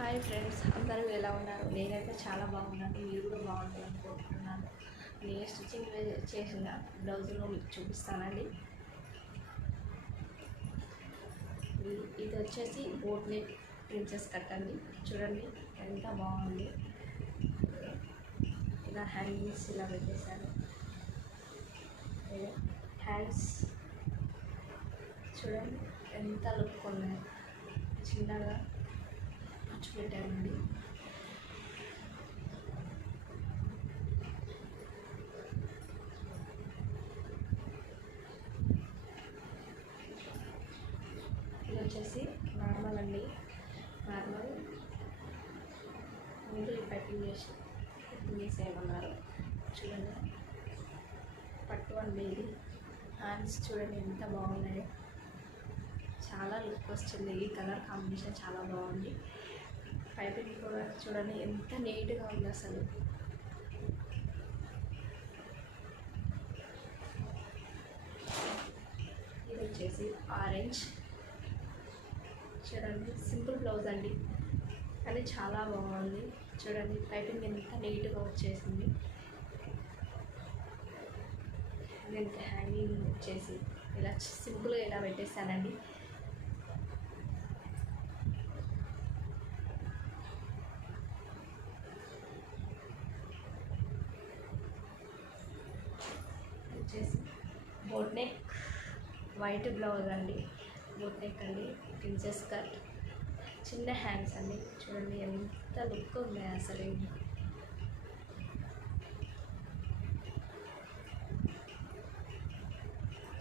Hi friends, అందరూ ఎలా ఉన్నారు? నేనైతే చాలా బాగున్నాను. మీరు కూడా బాగుంటారని కోరుకుంటున్నాను. నేను స్టిచ్చింగ్ చేసిన బ్లౌజులు మీకు చూపిస్తానండి. ఇది వచ్చేసి బోట్ నెక్ ప్రిన్సెస్ కట్ అండి. చూడండి ఎంత బాగుంది. ఇలా హ్యాంగింగ్స్ ఇలా పెట్టేశాను. హ్యాండ్స్ చూడండి ఎంత లుక్ ఉన్నాయి. చిన్నగా పెట్టానండి. ఇది వచ్చేసి నార్మల్ అండి. నార్మల్ ముందు పైపింగ్ చేసేయమన్నారు. చూడండి పట్టు అండి. ఇది హ్యాండ్స్ చూడండి ఎంత బాగున్నాయి. చాలా లుక్ వస్తుంది. ఈ కలర్ కాంబినేషన్ చాలా బాగుంది. పైపింగ్ కూడా చూడండి ఎంత నీట్గా ఉంది అసలు. ఇది వచ్చేసి ఆరెంజ్. చూడండి సింపుల్ బ్లౌజ్ అండి, కానీ చాలా బాగుంది. చూడండి పైపింగ్ ఎంత నీట్గా వచ్చేసింది. దీనికి హ్యాంగింగ్ వచ్చేసి ఇలా సింపుల్గా ఇలా పెట్టేశానండి. వచ్చేసి బోట్ నెక్ వైట్ బ్లౌజ్ అండి. బోట్ నెక్ అండి, ప్రిన్సెస్ కట్, చిన్న హ్యాండ్స్ అండి. చూడండి ఎంత లుక్ ఉన్నాయి అసలు.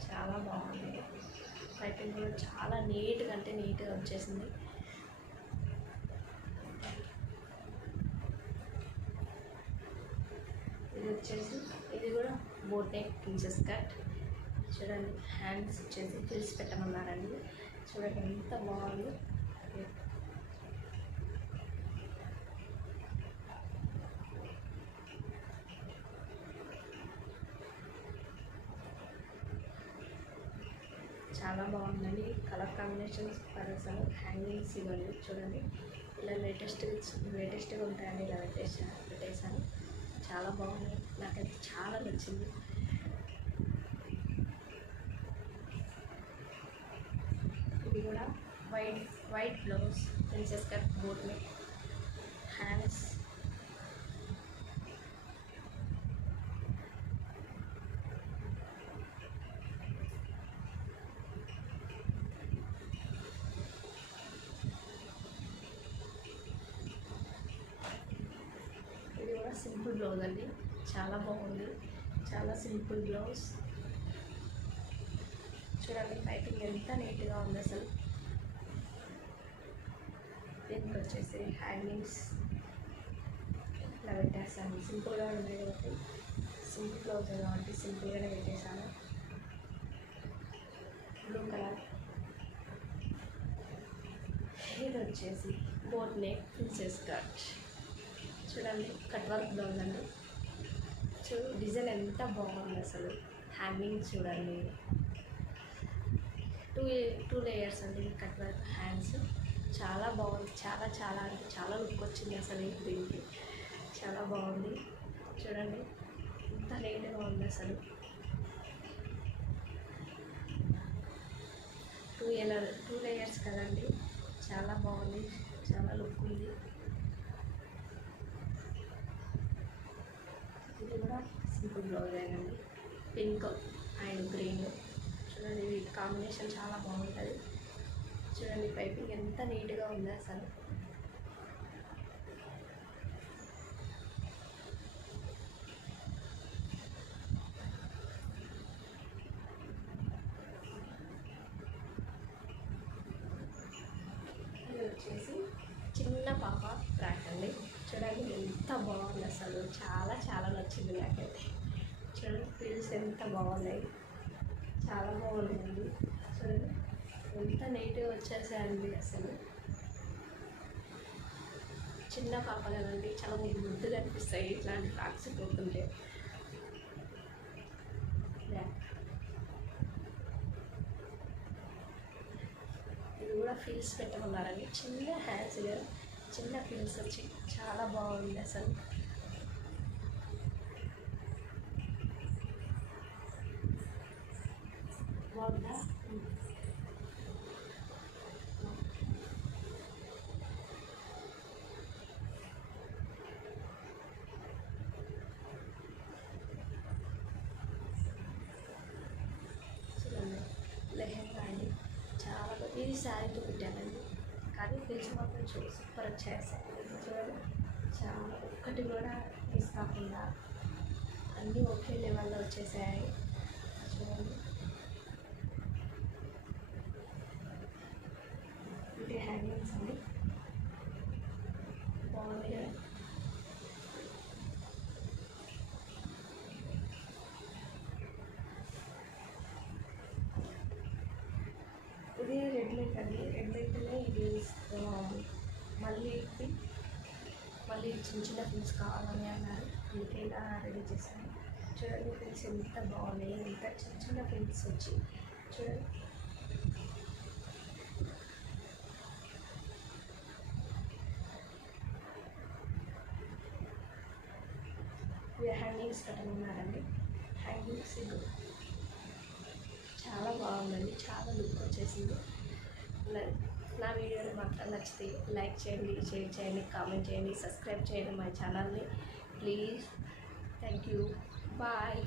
చాలా బాగుంది. పైపింగ్ కూడా చాలా నీట్గా అంటే నీట్గా వచ్చేసింది. ఇది వచ్చేసి ఇది కూడా బోట్ నెక్ ప్రిన్సెస్ కట్. చూడండి హ్యాండ్స్ వచ్చేసి ఫ్రిల్స్ పెట్టమన్నారండి. చూడండి ఎంత బాగుంది. చాలా బాగుందండి. కలర్ కాంబినేషన్స్ అసలు. హ్యాంగింగ్స్ ఇవ్వండి చూడండి ఇలా లేటెస్ట్గా ఉంటాయండి. ఇలా పెట్టేశాను. చాలా బాగుంది. నాకైతే చాలా నచ్చింది. ఇది కూడా white blouse, princess cut, boat neck, hands. ఇది కూడా సింపుల్ బ్లౌజ్ అండి. చాలా బాగుంది. చాలా సింపుల్ బ్లౌజ్. చూడండి పైపింగ్ ఎంత నీట్గా ఉంది అసలు. దీనికి వచ్చేసి హ్యాంగింగ్స్ ఇలా పెట్టేస్తాను. సింపుల్గా ఉన్నాయి కాబట్టి, సింపుల్ బ్లౌజ్ కాబట్టి సింపుల్గానే పెట్టేశాను. Blue colour. ఇది వచ్చేసి బోట్ నెక్ ప్రిన్సెస్ కట్. చూడండి కట్ వర్క్ బ్లౌజ్ అండి. డిజైన్ ఎంత బాగుంది అసలు. హ్యాంగింగ్ చూడండి టూ లేయర్స్ అండి. కట్ వర్క్ హ్యాండ్స్ చాలా బాగుంది. చాలా అంటే చాలా లుక్ వచ్చింది అసలు. దీనికి చాలా బాగుంది. చూడండి ఎంత నీట్గా ఉంది అసలు. టూ లేయర్స్ కదండి. చాలా బాగుంది. చాలా లుక్ ఉంది. ఇది కూడా సింపుల్ బ్లౌజ్ అండి. Pink and green. చూడండి వీటి కాంబినేషన్ చాలా బాగుంటుంది. చూడండి పైపింగ్ ఎంత నీట్గా ఉంది అసలు. ఇది వచ్చేసి చిన్న పాప ఫ్రాక్ అండి. చూడండి ఎంత బాగుంది అసలు. చాలా నచ్చింది నాకైతే. చూడండి ఫ్రిల్స్ ఎంత బాగున్నాయి. చాలా బాగుందండి. చూడండి ఎంత నీట్గా వచ్చేసాయండి అసలు. చిన్న పాప కదండి, చాలా ముద్దుగా అనిపిస్తాయి ఇట్లాంటి ఫ్రాక్స్ పోతుంటే. ఇది కూడా ఫ్రిల్స్ పెట్టమన్నారండి. చిన్న హ్యాండ్స్ చిన్న పిన్స్ వచ్చి చాలా బాగుంది అసలు. బాగుందా? చూడండి లెహెంగా అండి, చాలా ఇది శారీతో పెట్టానండి, కానీ పిలిచి మాత్రం సూపర్ వచ్చేసాయి. చూడండి చాలా ఒక్కటి కూడా మిస్ కాకుండా అన్నీ ఒకే లెవెల్లో వచ్చేసాయి. చూడండి ఇది హ్యాంగింగ్స్ అండి, బాగుంది కదా. ఇది రెడ్ లైట్ అండి, రెడ్ లైట్నే ఇది మళ్ళీ మళ్ళీ చిన్న చిన్న పిన్స్ కావాలని అన్నారు, అందుకే ఇలా రెడీ చేశాను. చూడండి పిన్స్ ఎంత బాగున్నాయి, ఎంత చిన్న చిన్న పిన్స్ వచ్చి చూడండి. ఇది హ్యాంగింగ్స్ కట్టమన్నారండి, హ్యాంగింగ్స్ ఇది చాలా బాగుందండి, చాలా లుక్ వచ్చేసింది. నా వీడియోని మాత్రం నచ్చితే లైక్ చేయండి, షేర్ చేయండి, కామెంట్ చేయండి, సబ్స్క్రైబ్ చేయండి మై ఛానల్ని ప్లీజ్. Thank you, bye.